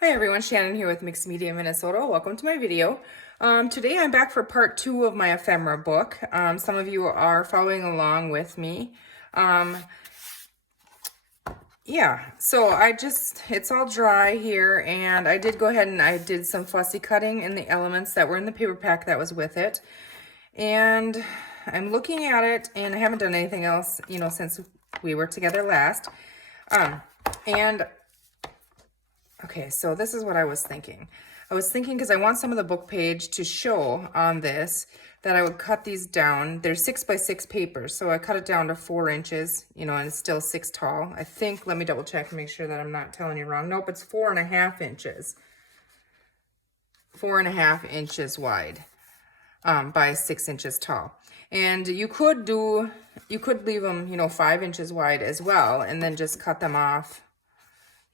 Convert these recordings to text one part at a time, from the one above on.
Hi everyone, Shannon here with Mixed Media Minnesota. Welcome to my video. Today I'm back for part 2 of my ephemera book. Some of you are following along with me. So it's all dry here, and I did go ahead and I did some fussy cutting in the elements that were in the paper pack that was with it. And I'm looking at it, and I haven't done anything else, since we were together last. And Okay, so this is what I was thinking. I was thinking because I want some of the book page to show on this that I would cut these down. They're 6x6 papers, so I cut it down to 4 inches, and it's still 6 tall. I think, let me double check and make sure that I'm not telling you wrong. Nope, it's 4.5 inches. 4.5 inches wide by 6 inches tall. And you could leave them, 5 inches wide as well, and then just cut them off,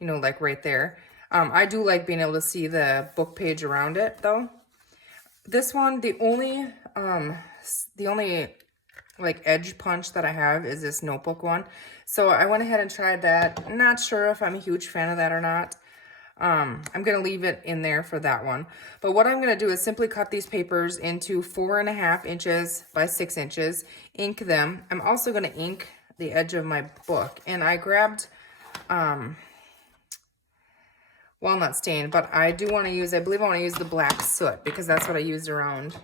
like right there. I do like being able to see the book page around it though. This one, the only like edge punch that I have is this notebook one. So I went ahead and tried that. I'm not sure if I'm a huge fan of that or not. I'm going to leave it in there for that one. But what I'm going to do is simply cut these papers into 4.5 inches by 6 inches, ink them. I'm also going to ink the edge of my book. And I grabbed walnut stain, but I believe I want to use the black soot because that's what I used around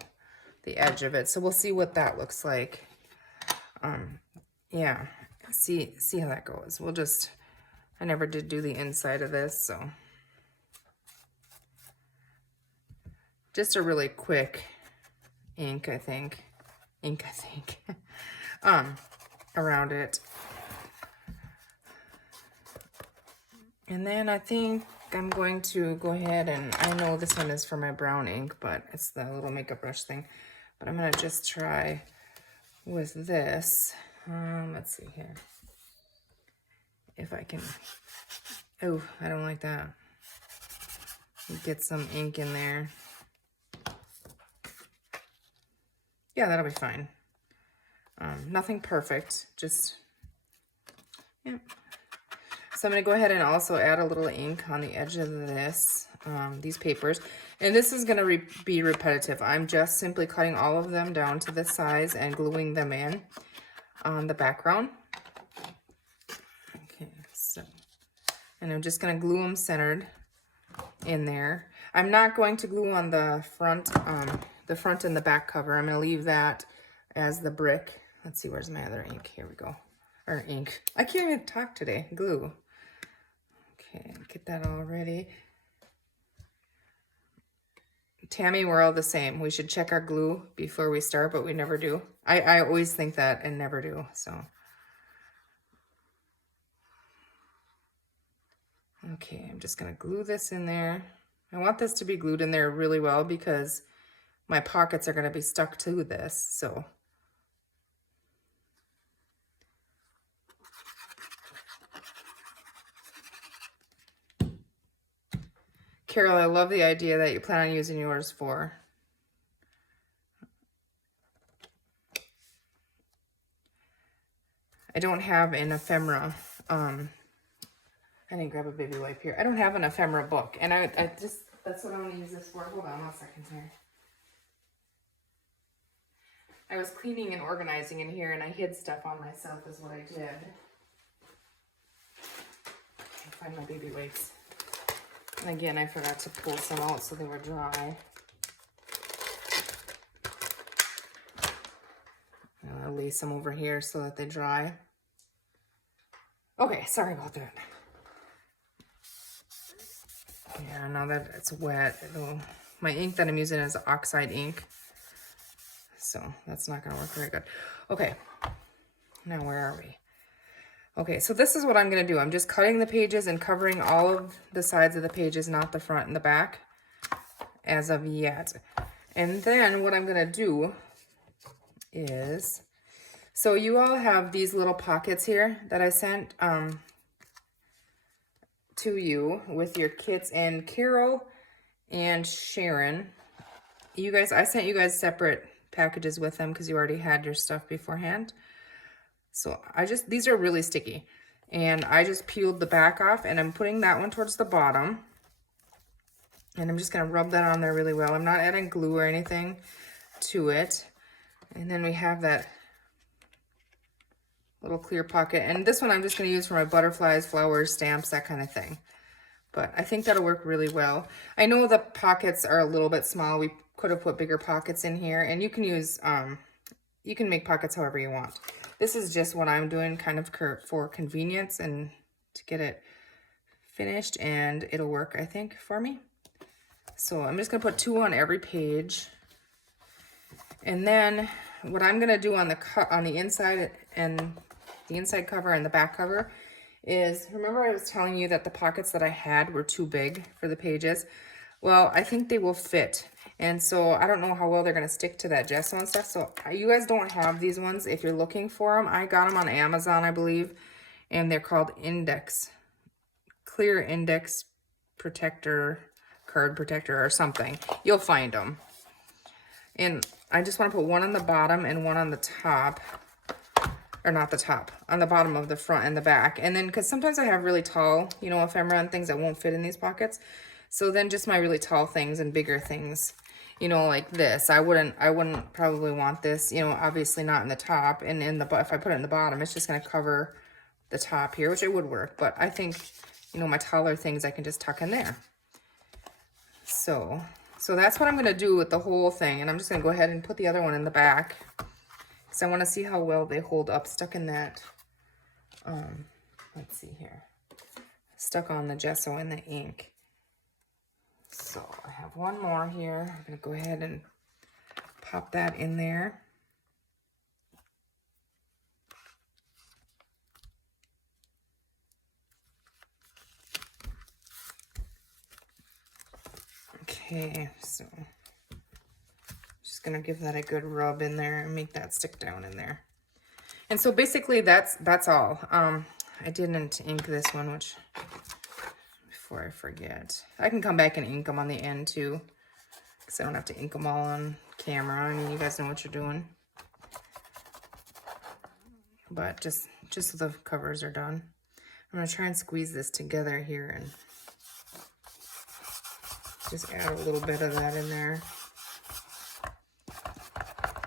the edge of it. So we'll see what that looks like. Yeah, see how that goes. I never did do the inside of this, so. Just a really quick ink, I think, around it. And then I think I'm going to go ahead and, I know this one is for my brown ink, but it's the little makeup brush thing. But I'm going to just try with this. Let's see here. If I can, oh, I don't like that. Get some ink in there. Yeah, that'll be fine. Nothing perfect, just, yeah. So I'm going to go ahead and also add a little ink on the edge of this, these papers. And this is going to be repetitive. I'm just simply cutting all of them down to this size and gluing them in on the background. Okay, so, and I'm just going to glue them centered in there. I'm not going to glue on the front and the back cover. I'm going to leave that as the brick. Let's see, where's my other ink? Here we go. Or ink. I can't even talk today. Glue. Okay, get that all ready. Tammy, we're all the same. We should check our glue before we start, but we never do. I always think that and never do, so. Okay, I'm just gonna glue this in there. I want this to be glued in there really well because my pockets are gonna be stuck to this, so. Carol, I love the idea that you plan on using yours for. I don't have an ephemera. I didn't grab a baby wipe here. I don't have an ephemera book, and that's what I'm gonna use this for. Hold on 1 second here. I was cleaning and organizing in here, and I hid stuff on myself is what I did. I'll find my baby wipes. And again, I forgot to pull some out so they were dry. I'll lay some over here so that they dry. Okay, sorry about that. Yeah, now that it's wet, my ink that I'm using is oxide ink. So that's not gonna work very good. Okay, now where are we? Okay, so this is what I'm gonna do. I'm just cutting the pages and covering all of the sides of the pages, not the front and the back as of yet. And then what I'm gonna do is, so you all have these little pockets here that I sent to you with your kits, and Carol and Sharon, I sent you guys separate packages with them because you already had your stuff beforehand. So these are really sticky, and I just peeled the back off, and I'm putting that one towards the bottom, And I'm just gonna rub that on there really well. I'm not adding glue or anything to it. And then we have that little clear pocket. And this one I'm just gonna use for my butterflies, flowers, stamps, that kind of thing. But I think that'll work really well. I know the pockets are a little bit small. We could have put bigger pockets in here, and you can use, you can make pockets however you want. This is just what I'm doing kind of for convenience and to get it finished, and it'll work, I think, for me. So I'm just gonna put 2 on every page. And then what I'm gonna do on the inside and the inside cover and the back cover is, remember I was telling you that the pockets that I had were too big for the pages? Well, I think they will fit. And so I don't know how well they're going to stick to that gesso and stuff. So you guys don't have these ones if you're looking for them. I got them on Amazon, I believe. And they're called Clear Index Protector, Card Protector or something. You'll find them. And I just want to put one on the bottom and one on the top. Or not the top, on the bottom of the front and the back. And then, because sometimes I have really tall, you know, ephemera and things that won't fit in these pockets. So then just my really tall things and bigger things, you know, like this. I wouldn't probably want this, you know, obviously not in the top. And if I put it in the bottom, it's just going to cover the top here, which it would work. But I think, you know, my taller things I can just tuck in there. So that's what I'm going to do with the whole thing. And I'm just going to go ahead and put the other one in the back. So I want to see how well they hold up stuck in that, let's see here, stuck on the gesso and the ink. So I have one more here. I'm going to go ahead and pop that in there. Okay, so just gonna give that a good rub in there and make that stick down in there. And so basically that's all. I didn't ink this one, which, before I forget, I can come back and ink them on the end too, because I don't have to ink them all on camera. I mean, you guys know what you're doing. But just so the covers are done. I'm gonna try and squeeze this together here and just add a little bit of that in there.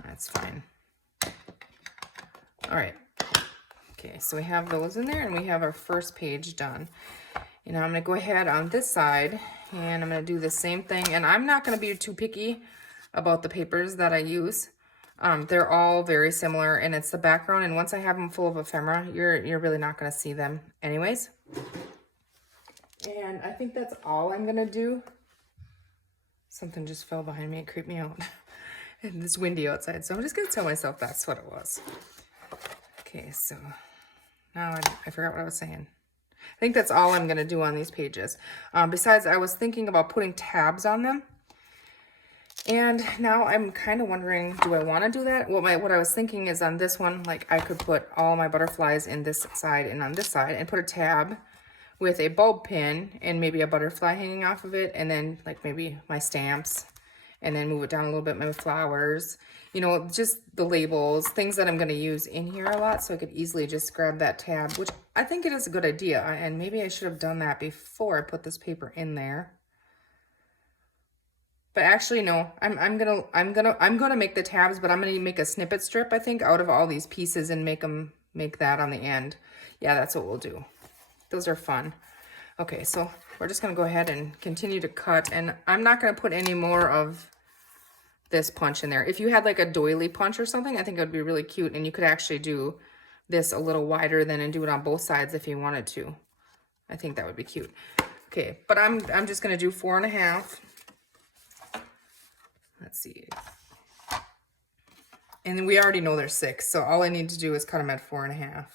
That's fine. All right. Okay, so we have those in there and we have our first page done. And I'm going to go ahead on this side and I'm going to do the same thing. And I'm not going to be too picky about the papers that I use. They're all very similar and it's the background. And once I have them full of ephemera, you're really not going to see them anyways. And I think that's all I'm going to do. Something just fell behind me. It creeped me out. And it's windy outside, so I'm just going to tell myself that's what it was. Okay, so now I forgot what I was saying. I think that's all I'm going to do on these pages. Besides, I was thinking about putting tabs on them. And now I'm kind of wondering, do I want to do that? What I was thinking is on this one, like I could put all my butterflies in this side and on this side and put a tab with a bulb pin and maybe a butterfly hanging off of it. And then like maybe my stamps. And then move it down a little bit, my flowers, you know, just the labels, things that I'm going to use in here a lot. So I could easily just grab that tab, which I think it is a good idea. And maybe I should have done that before I put this paper in there. But actually, no, I'm gonna make the tabs, but I'm gonna make a snippet strip, I think, out of all these pieces and make that on the end. Yeah, that's what we'll do. Those are fun. Okay, so we're just gonna go ahead and continue to cut, and I'm not gonna put any more of this punch in there. If you had like a doily punch or something, I think it would be really cute, and you could actually do this a little wider then and do it on both sides if you wanted to. I think that would be cute. Okay, but I'm just gonna do 4.5. Let's see. And then we already know they're 6, so all I need to do is cut them at 4.5.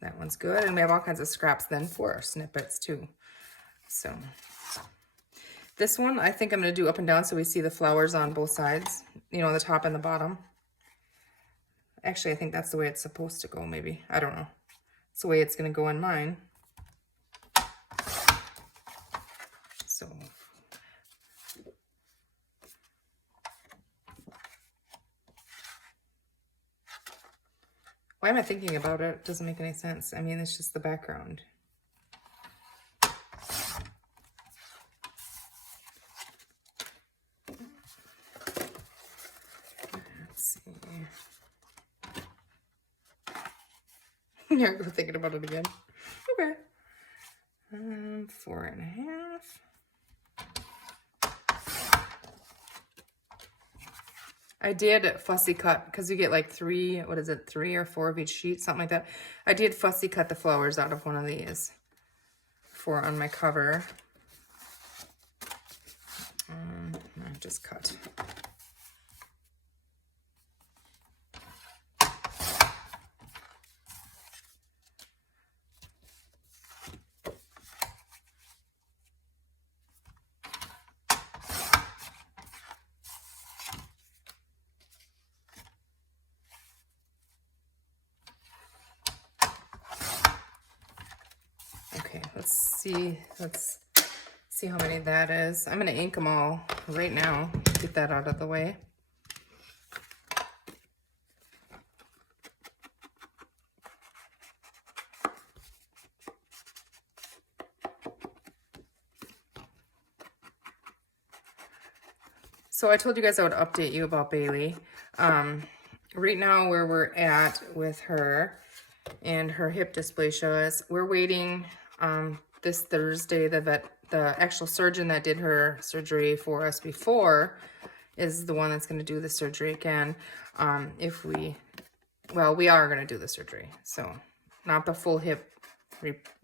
That one's good, and we have all kinds of scraps then for our snippets too. So this one, I think I'm going to do up and down so we see the flowers on both sides, you know, the top and the bottom. Actually, I think that's the way it's supposed to go, maybe. I don't know. It's the way it's going to go in mine. So why am I thinking about it? It doesn't make any sense. I mean, it's just the background. Here I go thinking about it again. Okay. 4.5. I did fussy cut because you get like 3, what is it, 3 or 4 of each sheet, something like that. I did fussy cut the flowers out of one of these for on my cover. I just cut. Okay, let's see how many that is. I'm gonna ink them all right now, get that out of the way. So I told you guys I would update you about Bailey. Right now where we're at with her and her hip dysplasia is we're waiting this Thursday. The actual surgeon that did her surgery for us before is the one that's going to do the surgery again. We are going to do the surgery. So not the full hip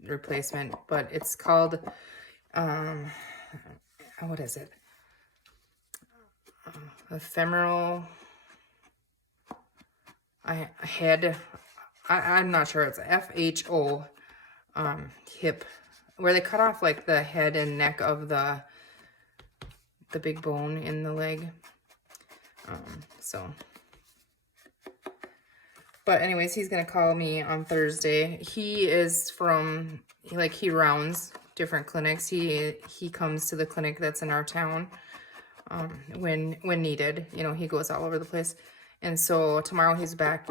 replacement, but it's called, what is it? Ephemeral head. I'm not sure. It's FHO hip, where they cut off like the head and neck of the big bone in the leg. But anyways, he's gonna call me on Thursday. He is from, like, he rounds different clinics. He comes to the clinic that's in our town when needed. You know, he goes all over the place. And so tomorrow he's back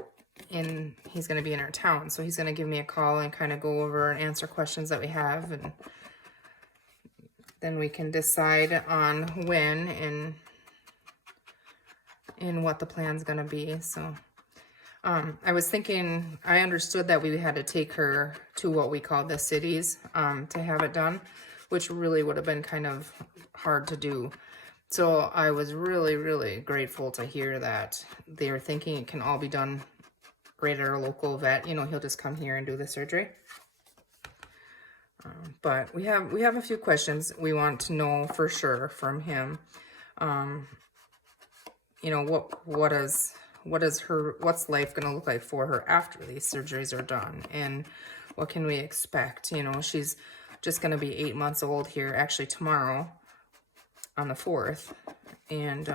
in, he's going to be in our town. So he's going to give me a call and kind of go over and answer questions that we have. And then we can decide on when and what the plan's going to be. So I was thinking, I understood that we had to take her to what we call the cities to have it done, which really would have been kind of hard to do. So I was really, really grateful to hear that they're thinking it can all be done right at our local vet. You know, he'll just come here and do the surgery. But we have a few questions we want to know for sure from him. You know, what's life going to look like for her after these surgeries are done, and what can we expect? You know, she's just going to be 8 months old here, actually tomorrow on the 4th, and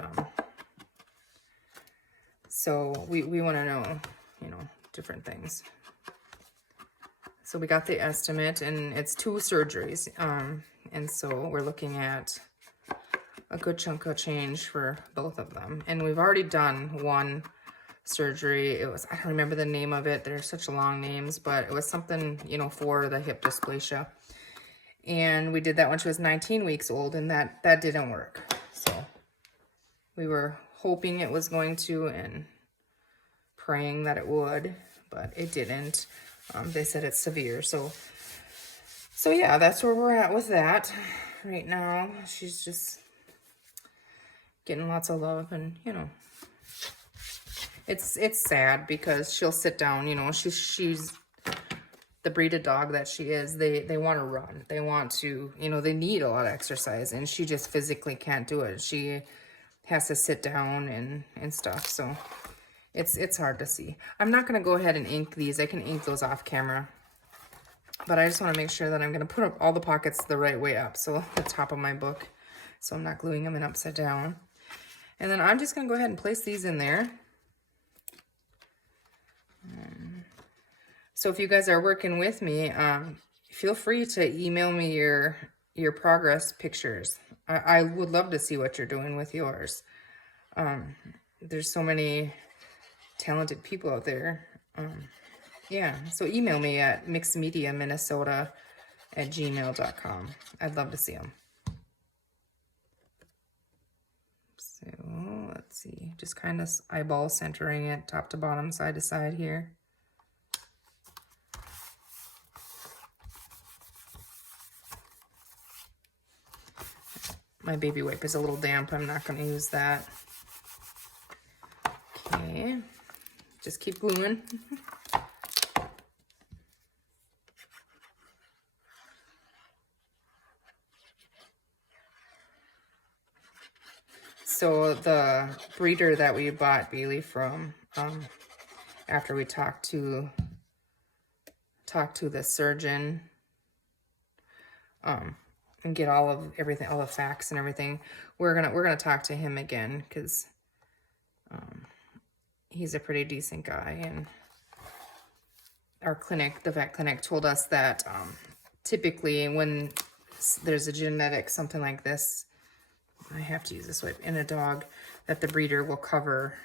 so we want to know, you know, different things. So we got the estimate, and it's 2 surgeries, and so we're looking at a good chunk of change for both of them. And we've already done one surgery. It was, I don't remember the name of it, they're such long names, but it was something, you know, for the hip dysplasia. And we did that when she was 19 weeks old, and that didn't work. So we were hoping it was going to and praying that it would, but it didn't. They said it's severe. So yeah, that's where we're at with that right now. She's just getting lots of love, and, you know, it's sad because she'll sit down, you know, she's the breed of dog that she is. They want to run. They want to, you know, they need a lot of exercise, and she just physically can't do it. She has to sit down and stuff. So it's hard to see. I'm not going to go ahead and ink these. I can ink those off camera, but I just want to make sure that I'm going to put up all the pockets the right way up. So the top of my book, so I'm not gluing them in upside down. And then I'm just going to go ahead and place these in there. So if you guys are working with me, feel free to email me your progress pictures. I would love to see what you're doing with yours. There's so many talented people out there. Yeah, so email me at mixedmediaminnesota@gmail.com. I'd love to see them. So let's see, just kind of eyeball centering it top to bottom, side to side here. My baby wipe is a little damp. I'm not going to use that. Okay. Just keep gluing. So the breeder that we bought Bailey from, after we talked to the surgeon, and get all of everything, all the facts and everything, we're gonna talk to him again, because he's a pretty decent guy. And our clinic, the vet clinic, told us that typically when there's a genetic something like this, I have to use this wipe, in a dog, that the breeder will cover,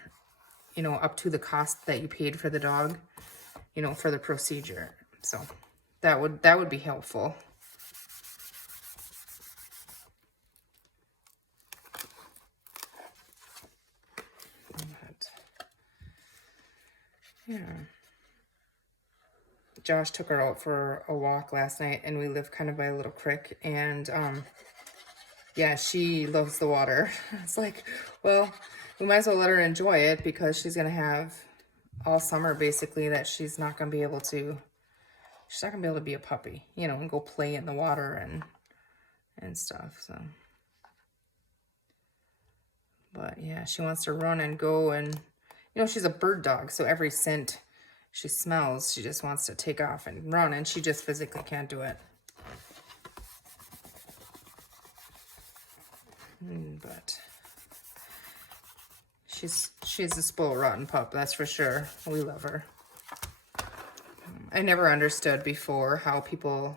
you know, up to the cost that you paid for the dog, you know, for the procedure. So that would be helpful. But, yeah. Josh took her out for a walk last night, and we live kind of by a little creek, and yeah, she loves the water. It's like, well, we might as well let her enjoy it, because she's gonna have all summer basically that she's not gonna be able to be a puppy, you know, and go play in the water and stuff. So, but yeah, she wants to run and go, and you know, she's a bird dog, so every scent she smells, she just wants to take off and run, and she just physically can't do it. But she's a spoiled rotten pup, that's for sure. We love her. I never understood before how people,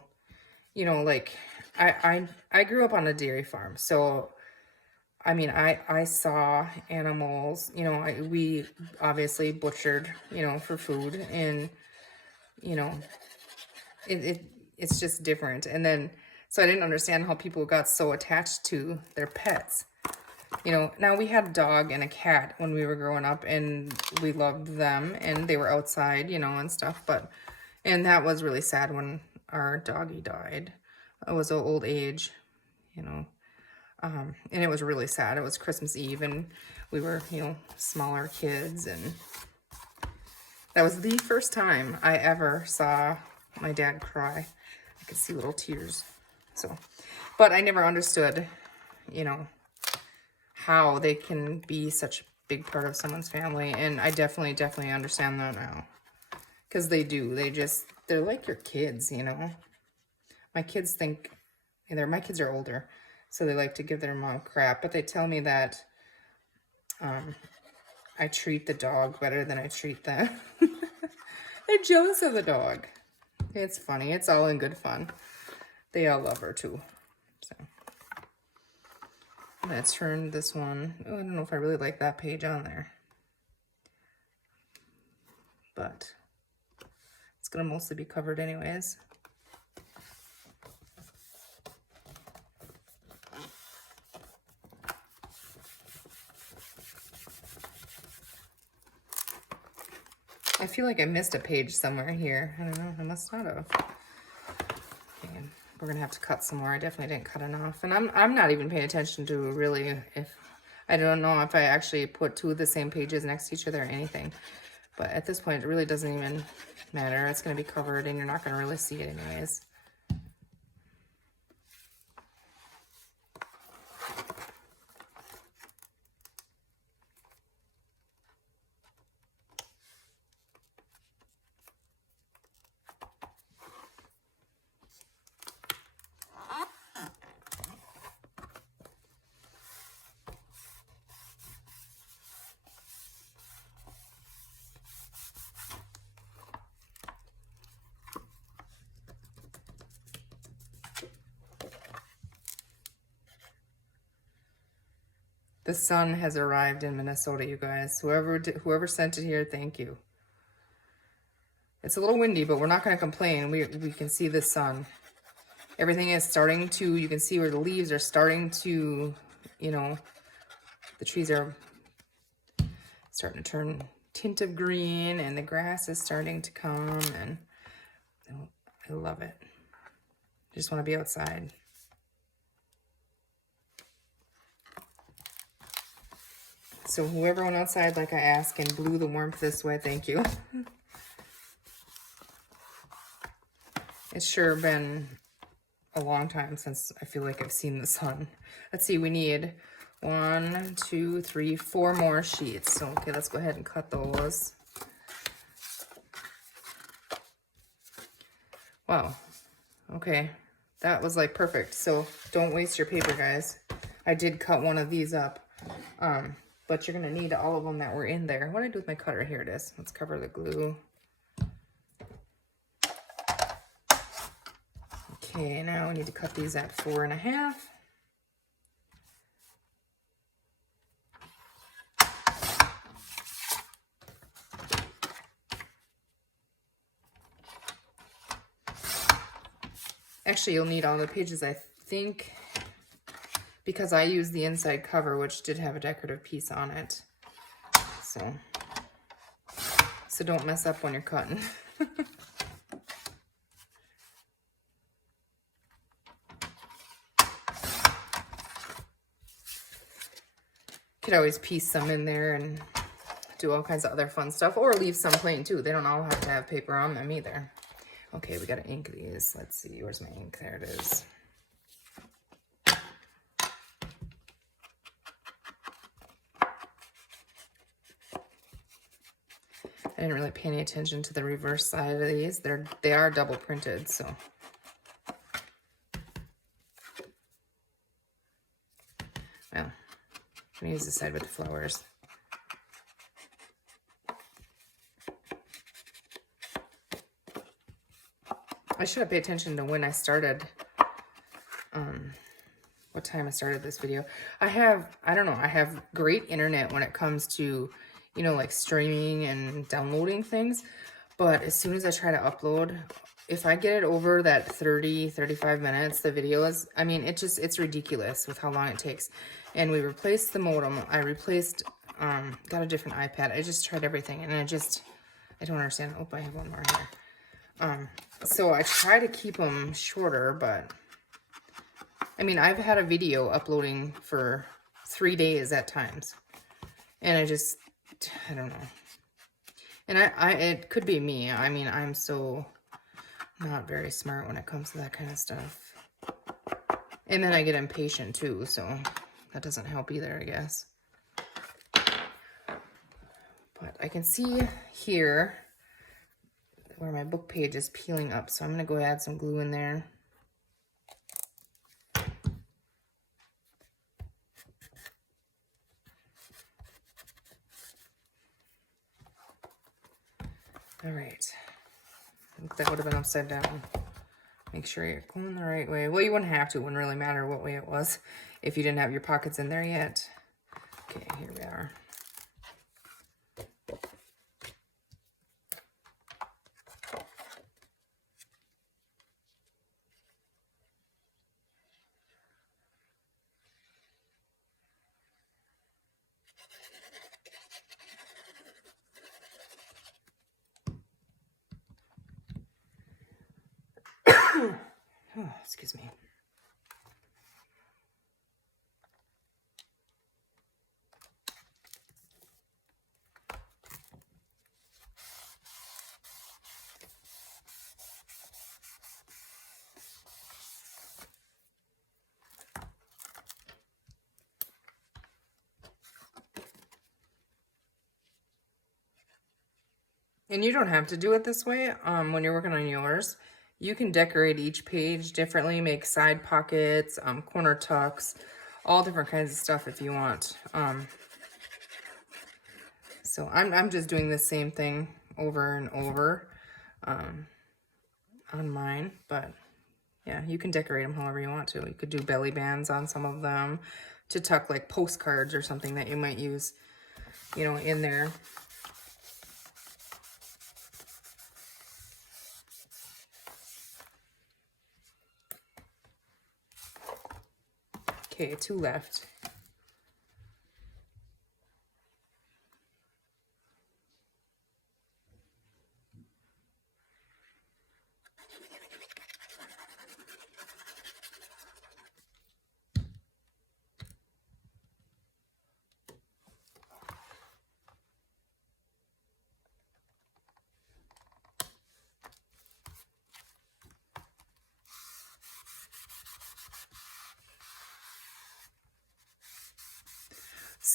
you know, like I grew up on a dairy farm, so I mean, I saw animals, you know, we obviously butchered, you know, for food, and you know, it's just different. And then, so I didn't understand how people got so attached to their pets. You know, now we had a dog and a cat when we were growing up, and we loved them, and they were outside, you know, and stuff. But, and that was really sad when our doggy died. It was an old age, you know, and it was really sad. It was Christmas Eve, and we were, you know, smaller kids, and that was the first time I ever saw my dad cry. I could see little tears. So, but I never understood, you know, how they can be such a big part of someone's family. And I definitely understand that now. Because they do. They're like your kids, you know. My kids think, my kids are older, so they like to give their mom crap. But they tell me that I treat the dog better than I treat them. They're jealous of the dog. It's funny. It's all in good fun. They all love her too. So I'm gonna turn this one. Oh, I don't know if I really like that page on there, but it's gonna mostly be covered anyways. I feel like I missed a page somewhere here. I don't know. I must not have. Okay, we're gonna have to cut some more. I definitely didn't cut enough, and I'm not even paying attention to really if I don't know if I actually put two of the same pages next to each other or anything. But at this point, it really doesn't even matter. It's gonna be covered, and you're not gonna really see it anyways. The sun has arrived in Minnesota, you guys. Whoever sent it here, thank you. It's a little windy, but we're not going to complain. We can see the sun. Everything is starting to, you can see where the leaves are starting to, you know, the trees are starting to turn tint of green, and the grass is starting to come, and I love it. I just want to be outside. So whoever went outside like I asked and blew the warmth this way, thank you. It's sure been a long time since I feel like I've seen the sun. Let's see, we need 1, 2, 3, 4 more sheets. So, okay, let's go ahead and cut those. Wow. Okay, that was like perfect. So don't waste your paper, guys. I did cut one of these up, but you're gonna need all of them that were in there. What did I do with my cutter? Here it is. Let's cover the glue. Okay, now we need to cut these at 4.5. Actually, you'll need all the pages, I think, because I used the inside cover, which did have a decorative piece on it. So don't mess up when you're cutting. Could always piece some in there and do all kinds of other fun stuff, or leave some plain too. They don't all have to have paper on them either. Okay, we gotta ink these. Let's see, where's my ink? There it is. I didn't really pay any attention to the reverse side of these. They are double printed, so. Well, I'm gonna use the side with the flowers. I should have paid attention to when I started, what time I started this video. I don't know, I have great internet when it comes to, you know, like streaming and downloading things. But as soon as I try to upload, if I get it over that 30, 35 minutes, the video is, I mean, it's ridiculous with how long it takes. And we replaced the modem. I replaced, got a different iPad. I just tried everything and I don't understand. Oh, I have one more here. So I try to keep them shorter, but I mean, I've had a video uploading for 3 days at times. And I don't know. And it could be me. I mean, I'm so not very smart when it comes to that kind of stuff. And then I get impatient too, so that doesn't help either, I guess. But I can see here where my book page is peeling up, so I'm going to go add some glue in there. All right. I think that would have been upside down. Make sure you're going the right way. Well, you wouldn't have to. It wouldn't really matter what way it was if you didn't have your pockets in there yet. Okay, here we are. Oh, excuse me. And you don't have to do it this way when you're working on yours. You can decorate each page differently, make side pockets, corner tucks, all different kinds of stuff if you want. So I'm just doing the same thing over and over on mine, but yeah, you can decorate them however you want to. You could do belly bands on some of them to tuck like postcards or something that you might use, you know, in there. Okay, 2 left.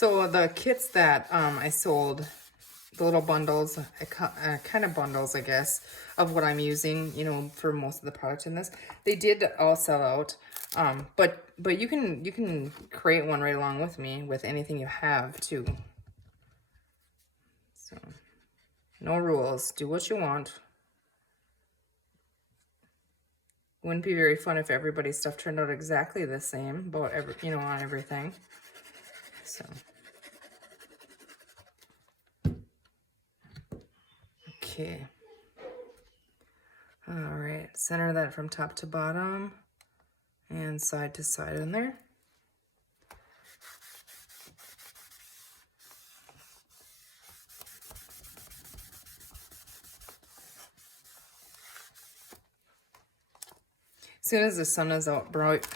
So the kits that I sold, the little bundles, kind of bundles, I guess, of what I'm using, you know, for most of the product in this, they did all sell out. But you can create one right along with me with anything you have too. So no rules, do what you want. Wouldn't be very fun if everybody's stuff turned out exactly the same, but you know, on everything. So. Okay. All right, center that from top to bottom and side to side in there. As soon as the sun is out bright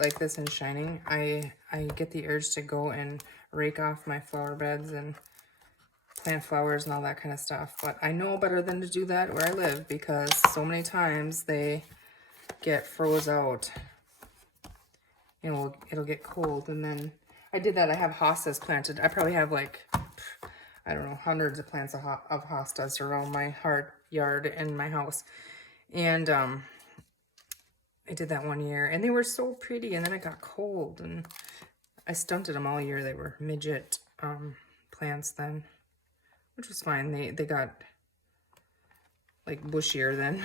like this and shining, I get the urge to go and rake off my flower beds and plant flowers and all that kind of stuff. But I know better than to do that where I live because so many times they get froze out. You know, it'll get cold. And then I did that. I have hostas planted. I probably have like, I don't know, hundreds of plants of hostas around my yard and my house. And I did that one year and they were so pretty, and then it got cold and I stunted them all year. They were midget plants then, which was fine. They got like bushier then.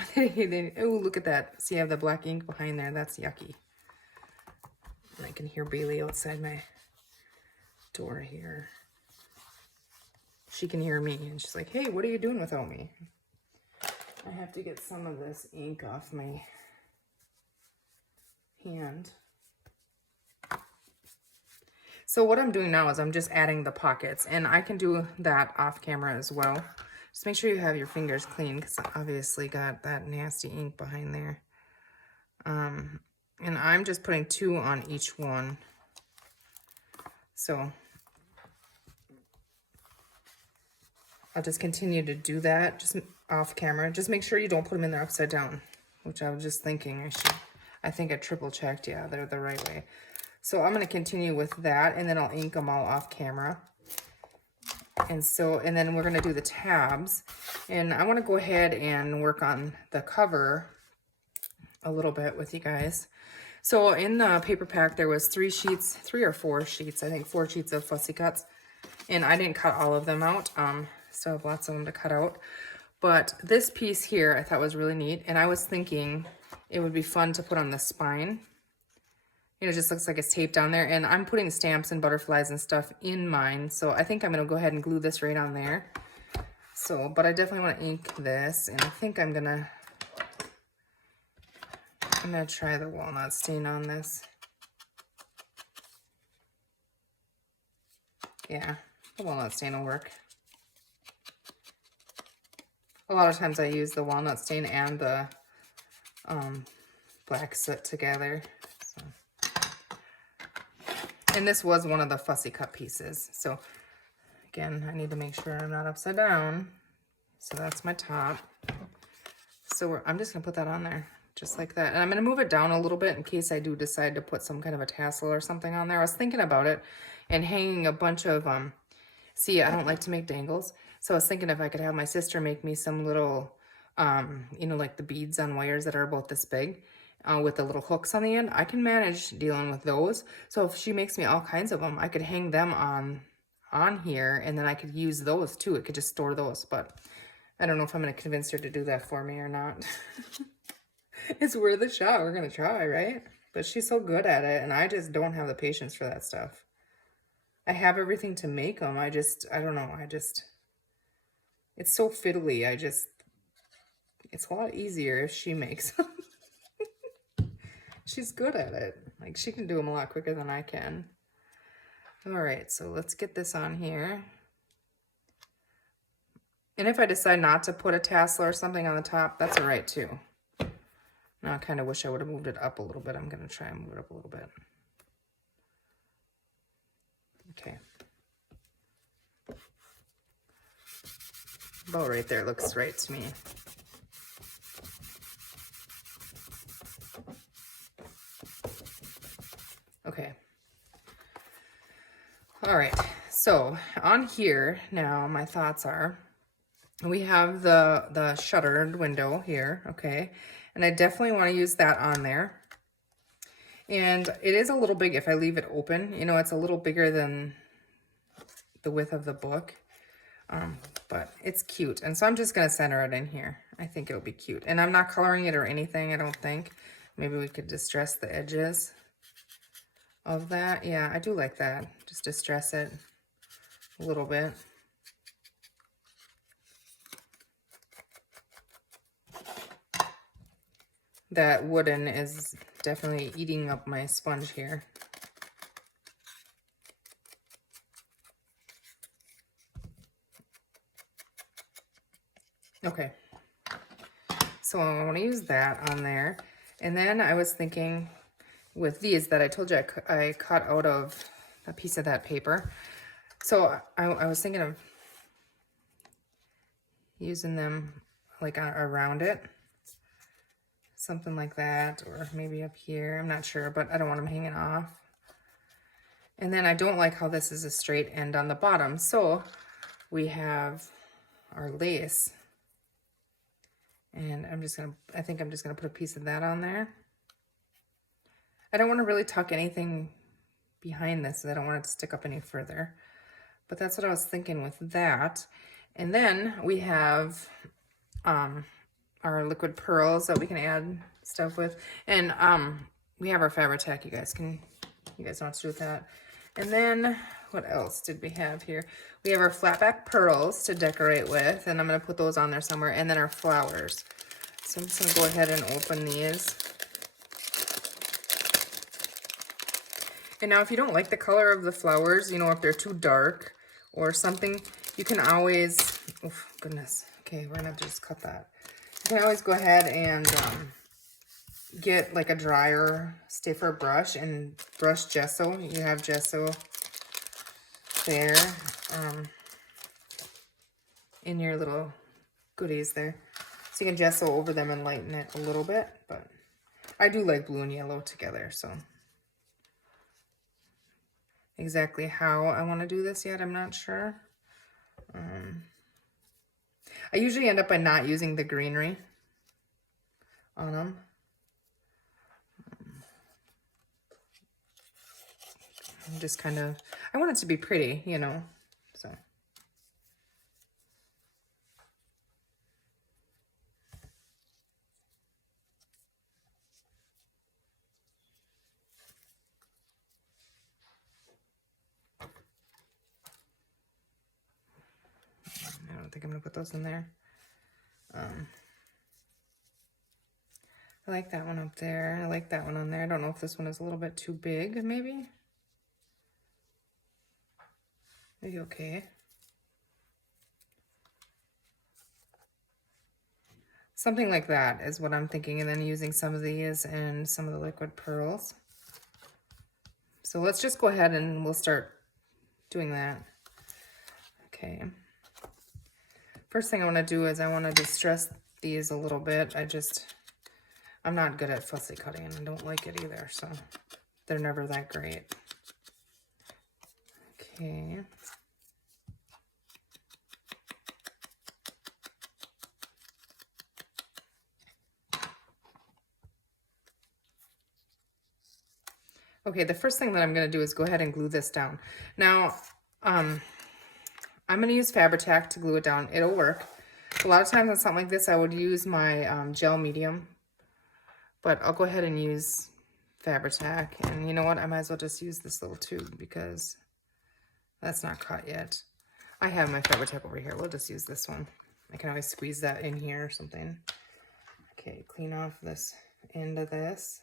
Oh, look at that. See, I have the black ink behind there. That's yucky. And I can hear Bailey outside my door here. She can hear me and she's like, hey, what are you doing without me? I have to get some of this ink off my hand. So what I'm doing now is I'm just adding the pockets, and I can do that off camera as well. Just make sure you have your fingers clean because I obviously got that nasty ink behind there. And I'm just putting 2 on each one. So I'll just continue to do that just off camera. Just make sure you don't put them in there upside down, which I was just thinking I think I triple checked. Yeah, they're the right way. So I'm going to continue with that, and then I'll ink them all off camera. And then we're going to do the tabs, and I want to go ahead and work on the cover a little bit with you guys. So in the paper pack, there was 3 or 4 sheets, I think 4 sheets of fussy cuts, and I didn't cut all of them out. Still have lots of them to cut out. But this piece here I thought was really neat, and I was thinking it would be fun to put on the spine. You know, it just looks like it's taped on there, and I'm putting stamps and butterflies and stuff in mine, so I think I'm going to go ahead and glue this right on there. So, but I definitely want to ink this, and I think I'm going to try the walnut stain on this. Yeah, the walnut stain will work. A lot of times I use the walnut stain and the black soot together. So. And this was one of the fussy cut pieces. So again, I need to make sure I'm not upside down. So that's my top. So I'm just gonna put that on there just like that. And I'm gonna move it down a little bit in case I do decide to put some kind of a tassel or something on there. I was thinking about it and hanging a bunch of, see, I don't like to make dangles. So I was thinking if I could have my sister make me some little, you know, like the beads on wires that are about this big with the little hooks on the end. I can manage dealing with those. So if she makes me all kinds of them, I could hang them on here, and then I could use those too. It could just store those, but I don't know if I'm going to convince her to do that for me or not. It's worth a shot. We're going to try, right? But she's so good at it, and I just don't have the patience for that stuff. I have everything to make them. I don't know. It's so fiddly. It's a lot easier if she makes them. She's good at it. Like, she can do them a lot quicker than I can. All right, so let's get this on here. And if I decide not to put a tassel or something on the top, that's all right too. Now I kind of wish I would have moved it up a little bit. I'm going to try and move it up a little bit. Okay. About right there looks right to me. Okay. All right. So on here now, my thoughts are, we have the shuttered window here, okay? And I definitely want to use that on there. And it is a little big if I leave it open. You know, it's a little bigger than the width of the book. But it's cute. And so I'm just going to center it in here. I think it'll be cute. And I'm not coloring it or anything, I don't think. Maybe we could distress the edges of that. Yeah, I do like that. Just distress it a little bit. That wooden is definitely eating up my sponge here. Okay, so I want to use that on there. And then I was thinking with these that I told you I cut out of a piece of that paper. So I was thinking of using them like around it. Something like that, or maybe up here. I'm not sure, but I don't want them hanging off. And then I don't like how this is a straight end on the bottom. So we have our lace. And I think I'm just gonna put a piece of that on there. I don't want to really tuck anything behind this. I don't want it to stick up any further. But that's what I was thinking with that. And then we have our liquid pearls that we can add stuff with. And we have our Fabri-Tac, you guys know what to do with that. And then what else did we have here? We have our flat back pearls to decorate with, and I'm going to put those on there somewhere, and then our flowers. So I'm just going to go ahead and open these. And now if you don't like the color of the flowers, you know, if they're too dark or something, you can always, oh goodness, okay, we're going to have to just cut that. You can always go ahead and get like a drier, stiffer brush and brush gesso. You have gesso there in your little goodies there. So you can gesso over them and lighten it a little bit, but I do like blue and yellow together, so. Exactly how I want to do this yet, I'm not sure. I usually end up by not using the greenery on them. I'm just kind of, I want it to be pretty, you know, so. I don't think I'm gonna put those in there. I like that one up there. I like that one on there. I don't know if this one is a little bit too big, maybe. Maybe okay. Something like that is what I'm thinking, and then using some of these and some of the liquid pearls. So let's just go ahead and we'll start doing that. Okay. First thing I want to do is I want to distress these a little bit. I'm not good at fussy cutting, and I don't like it either, so they're never that great. Okay. Okay, the first thing that I'm going to do is go ahead and glue this down. Now, I'm going to use Fabri-Tac to glue it down. It'll work. A lot of times on something like this, I would use my gel medium. But I'll go ahead and use Fabri-Tac. And you know what? I might as well just use this little tube because that's not cut yet. I have my Fabri-Tac over here. We'll just use this one. I can always squeeze that in here or something. Okay, clean off this end of this.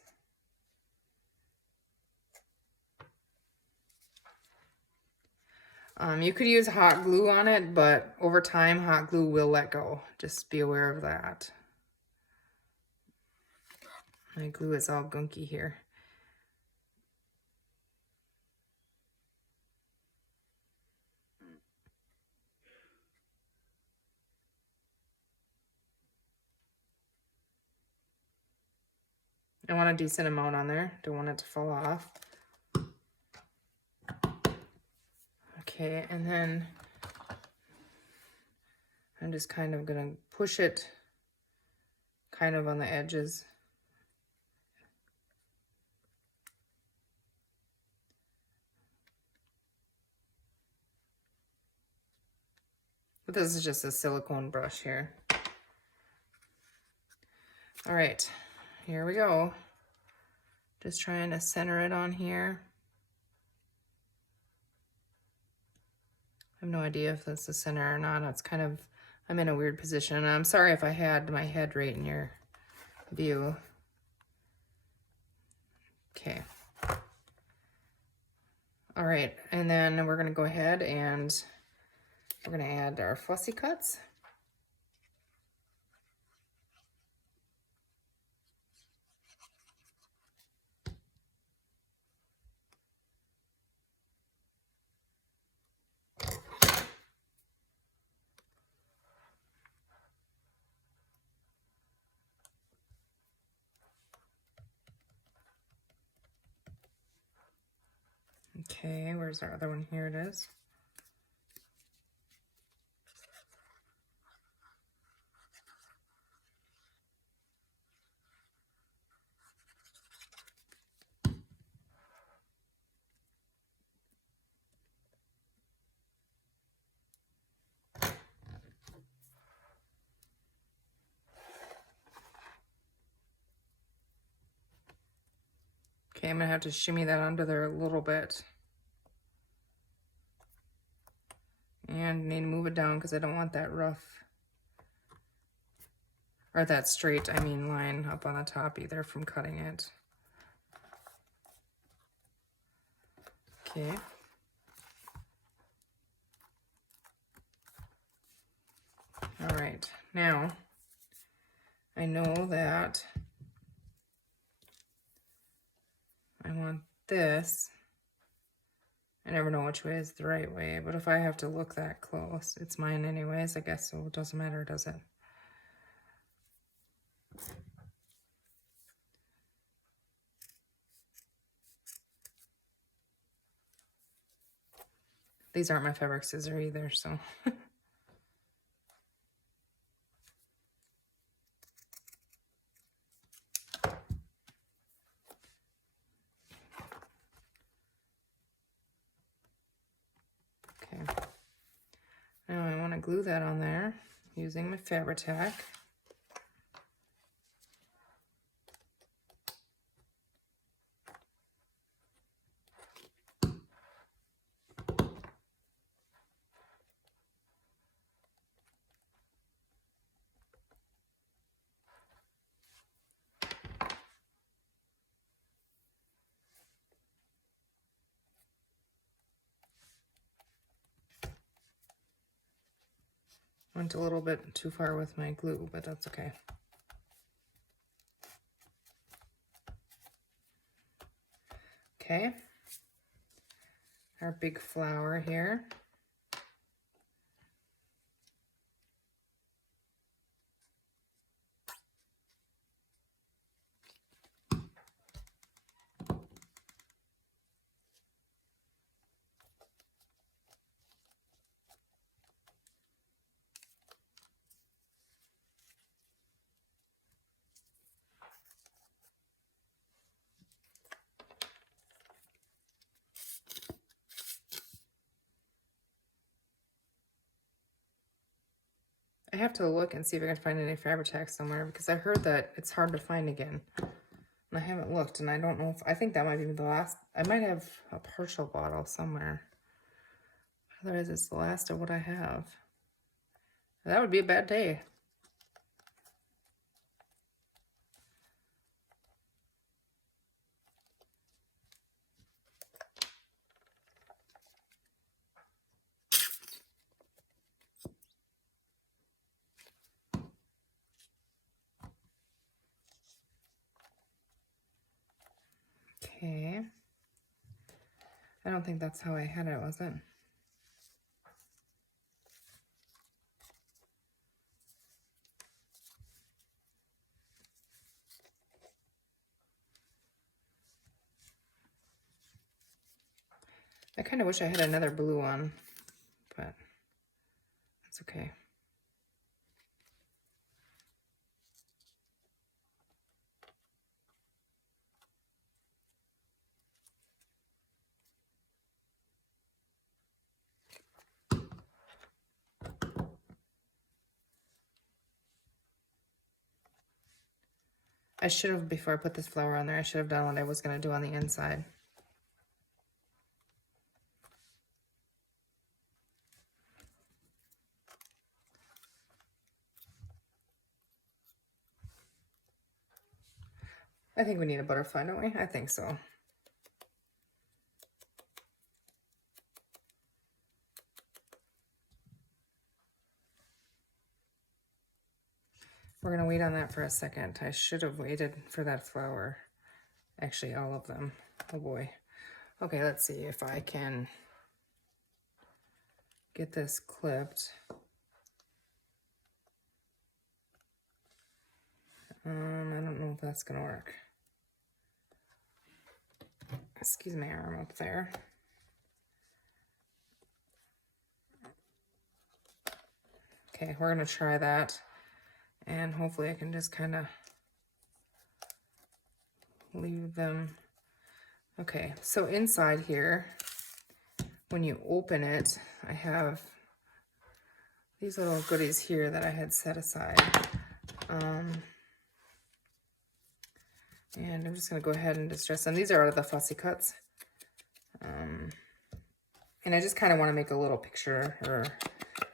You could use hot glue on it, but over time, hot glue will let go. Just be aware of that. My glue is all gunky here. I want a decent amount on there. Don't want it to fall off. Okay, and then I'm just kind of gonna push it kind of on the edges. But this is just a silicone brush here. All right, here we go. Just trying to center it on here. I have no idea if that's the center or not. It's kind of, I'm in a weird position. I'm sorry if I had my head right in your view. Okay. All right, and then we're gonna go ahead and we're gonna add our fussy cuts. Okay, where's our other one? Here it is. Okay, I'm gonna have to shimmy that under there a little bit. And need to move it down because I don't want that rough, or that straight, I mean, line up on the top either from cutting it. Okay. All right, now I know that I want this. I never know which way is the right way, but if I have to look that close, it's mine anyways, I guess, so it doesn't matter, does it? These aren't my fabric scissors either, so. Okay. Now I want to glue that on there using my Fabri-Tac. Went a little bit too far with my glue, but that's okay. Okay, our big flower here. I have to look and see if I can find any Fabri-Tac somewhere because I heard that it's hard to find again. And I haven't looked, and I don't know if, I think that might be the last, I might have a partial bottle somewhere. Otherwise, it's the last of what I have. That would be a bad day. Okay. I don't think that's how I had it, was it? I kind of wish I had another blue one, but that's okay. I should have, before I put this flower on there, I should have done what I was going to do on the inside. I think we need a butterfly, don't we? I think so. We're going to wait on that for a second. I should have waited for that flower. Actually, all of them. Oh boy. Okay, let's see if I can get this clipped. I don't know if that's going to work. Excuse my arm up there. Okay, we're going to try that. And hopefully I can just kind of leave them. Okay, so inside here, when you open it, I have these little goodies here that I had set aside. And I'm just going to go ahead and distress them. These are out of the Fussy Cuts. And I just kind of want to make a little picture, or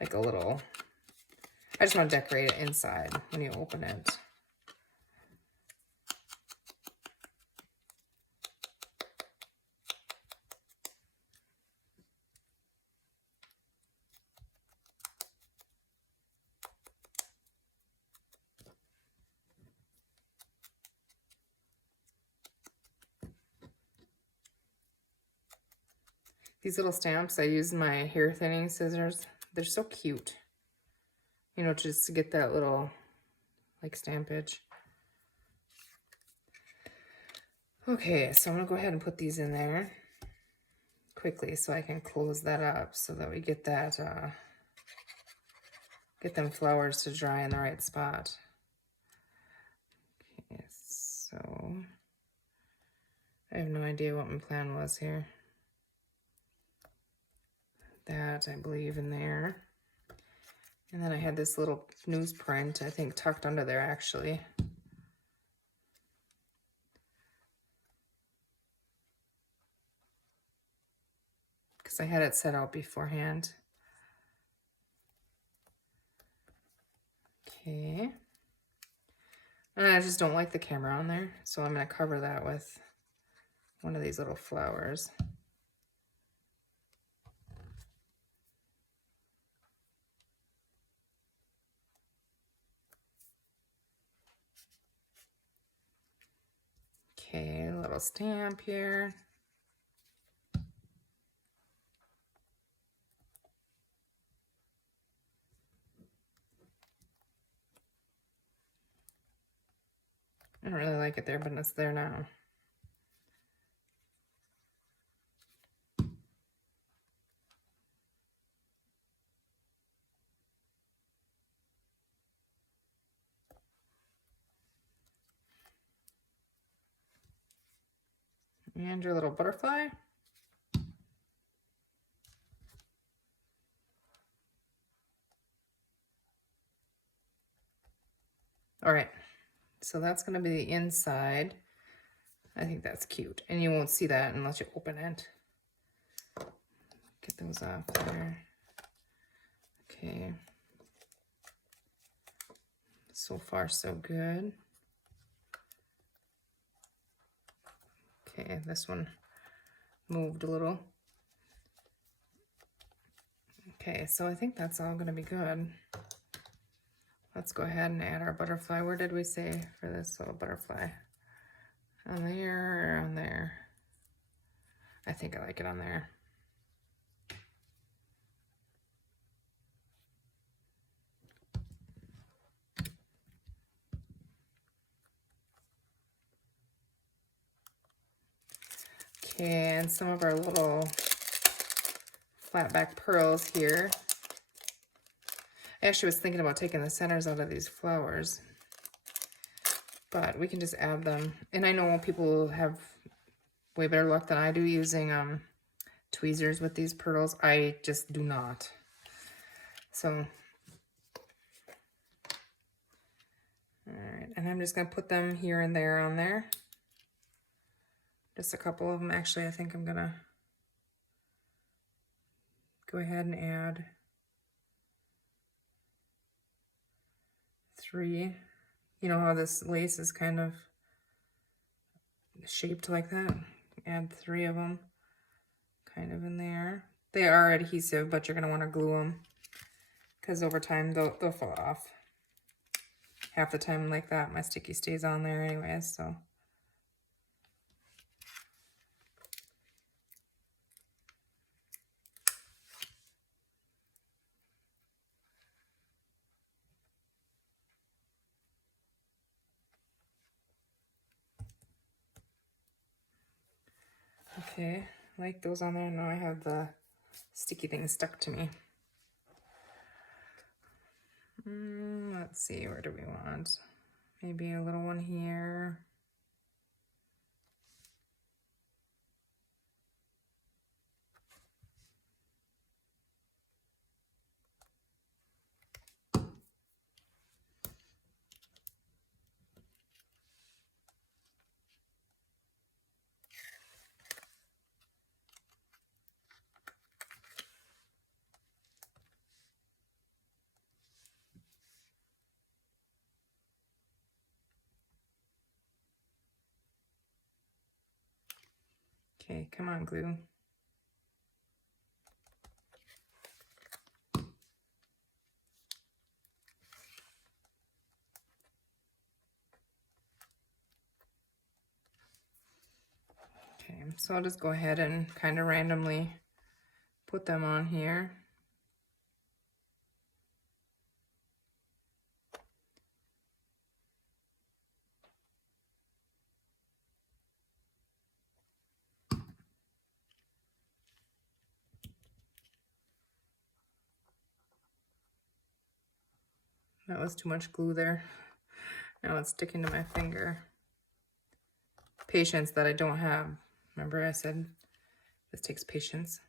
like a little, I just want to decorate it inside when you open it. These little stamps, I use my hair thinning scissors. They're so cute. You know, just to get that little, like, stampage. Okay, so I'm going to go ahead and put these in there quickly so I can close that up so that we get that, get them flowers to dry in the right spot. Okay, so I have no idea what my plan was here. That, I believe, in there. And then I had this little newsprint, I think, tucked under there, actually. Because I had it set out beforehand. Okay. And I just don't like the camera on there, so I'm going to cover that with one of these little flowers. Okay, a little stamp here. I don't really like it there, but it's there now. And your little butterfly. All right, so that's going to be the inside. I think that's cute. And you won't see that unless you open it. Get those off there. Okay. So far, so good. Okay, this one moved a little. Okay, so I think that's all going to be good. Let's go ahead and add our butterfly. Where did we say for this little butterfly? On there or on there? I think I like it on there. Okay, and some of our little flat back pearls here. I actually was thinking about taking the centers out of these flowers, but we can just add them. And I know people have way better luck than I do using tweezers with these pearls. I just do not. So, all right, and I'm just gonna put them here and there on there. Just a couple of them. Actually, I think I'm gonna go ahead and add 3. You know how this lace is kind of shaped like that? Add 3 of them kind of in there. They are adhesive, but you're gonna wanna glue them because over time they'll fall off. Half the time like that, my sticky stays on there anyways, so. Okay, like those on there. Now I have the sticky thing stuck to me. Let's see, where do we want? Maybe a little one here. Okay, come on, glue. Okay, so I'll just go ahead and kind of randomly put them on here. That was too much glue there. Now it's sticking to my finger. Patience that I don't have. Remember I said this takes patience.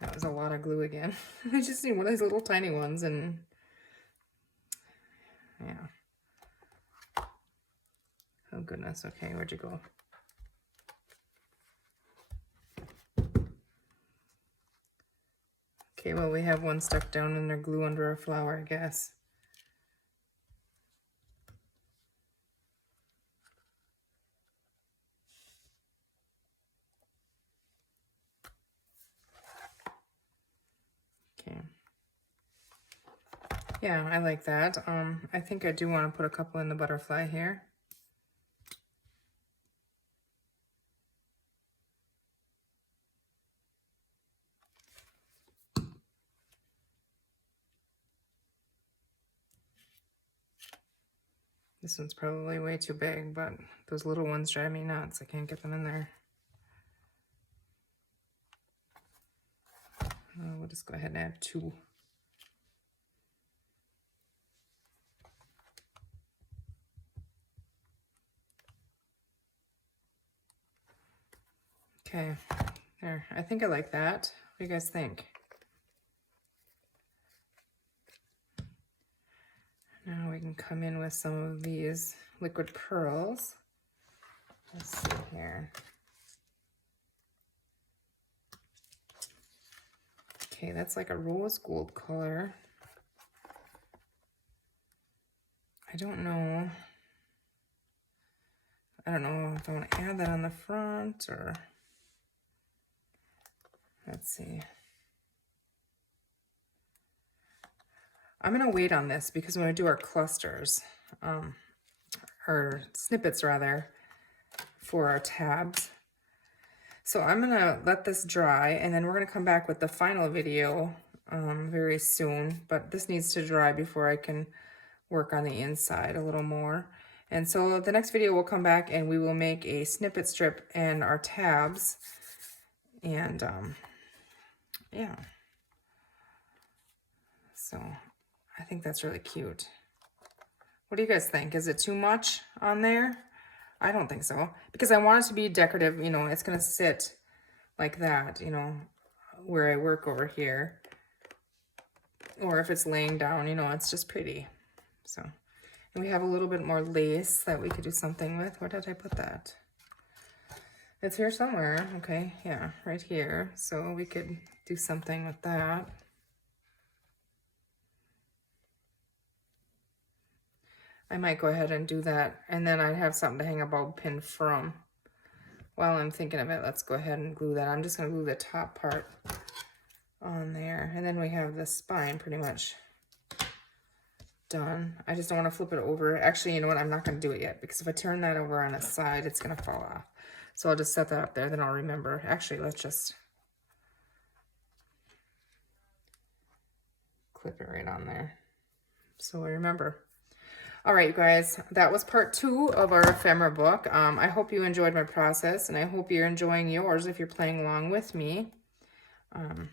That was a lot of glue again. I just need one of these little tiny ones and yeah. Oh goodness, okay, where'd you go? Okay, well we have one stuck down in their glue under a flower, I guess. Okay. Yeah, I like that. I think I do want to put a couple in the butterfly here. This one's probably way too big, but those little ones drive me nuts. I can't get them in there. We'll just go ahead and add 2. Okay, there. I think I like that. What do you guys think? Now we can come in with some of these liquid pearls. Let's see here. Okay, that's like a rose gold color. I don't know if I want to add that on the front or, let's see. I'm gonna wait on this because when we do our clusters, or snippets rather, for our tabs. So I'm gonna let this dry, and then we're gonna come back with the final video very soon, but this needs to dry before I can work on the inside a little more. And so the next video we'll come back and we will make a snippet strip and our tabs. And yeah. So I think that's really cute. What do you guys think? Is it too much on there? I don't think so. Because I want it to be decorative, you know, it's gonna sit like that, you know, where I work over here. Or if it's laying down, you know, it's just pretty. So, and we have a little bit more lace that we could do something with. Where did I put that? It's here somewhere. Okay, yeah, right here. So we could do something with that. I might go ahead and do that, and then I'd have something to hang a bulb pin from. While I'm thinking of it, let's go ahead and glue that. I'm just going to glue the top part on there, and then we have the spine pretty much done. I just don't want to flip it over. Actually, you know what? I'm not going to do it yet, because if I turn that over on its side, it's going to fall off. So I'll just set that up there, then I'll remember. Actually, let's just clip it right on there so I remember. All right, you guys, that was part 2 of our ephemera book. I hope you enjoyed my process, and I hope you're enjoying yours if you're playing along with me. I'm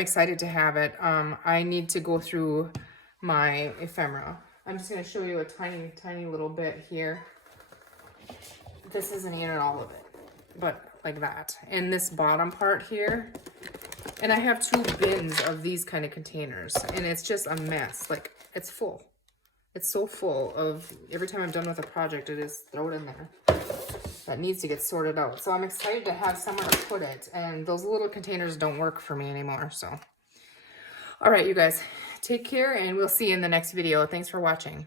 excited to have it. I need to go through my ephemera. I'm just going to show you a tiny, tiny little bit here. This isn't even all of it, but like that. And this bottom part here. And I have 2 bins of these kind of containers, and it's just a mess. Like, it's full. It's so full of, every time I'm done with a project, I just throw it in there. That needs to get sorted out. So I'm excited to have somewhere to put it, and those little containers don't work for me anymore, so. All right, you guys, take care, and we'll see you in the next video. Thanks for watching.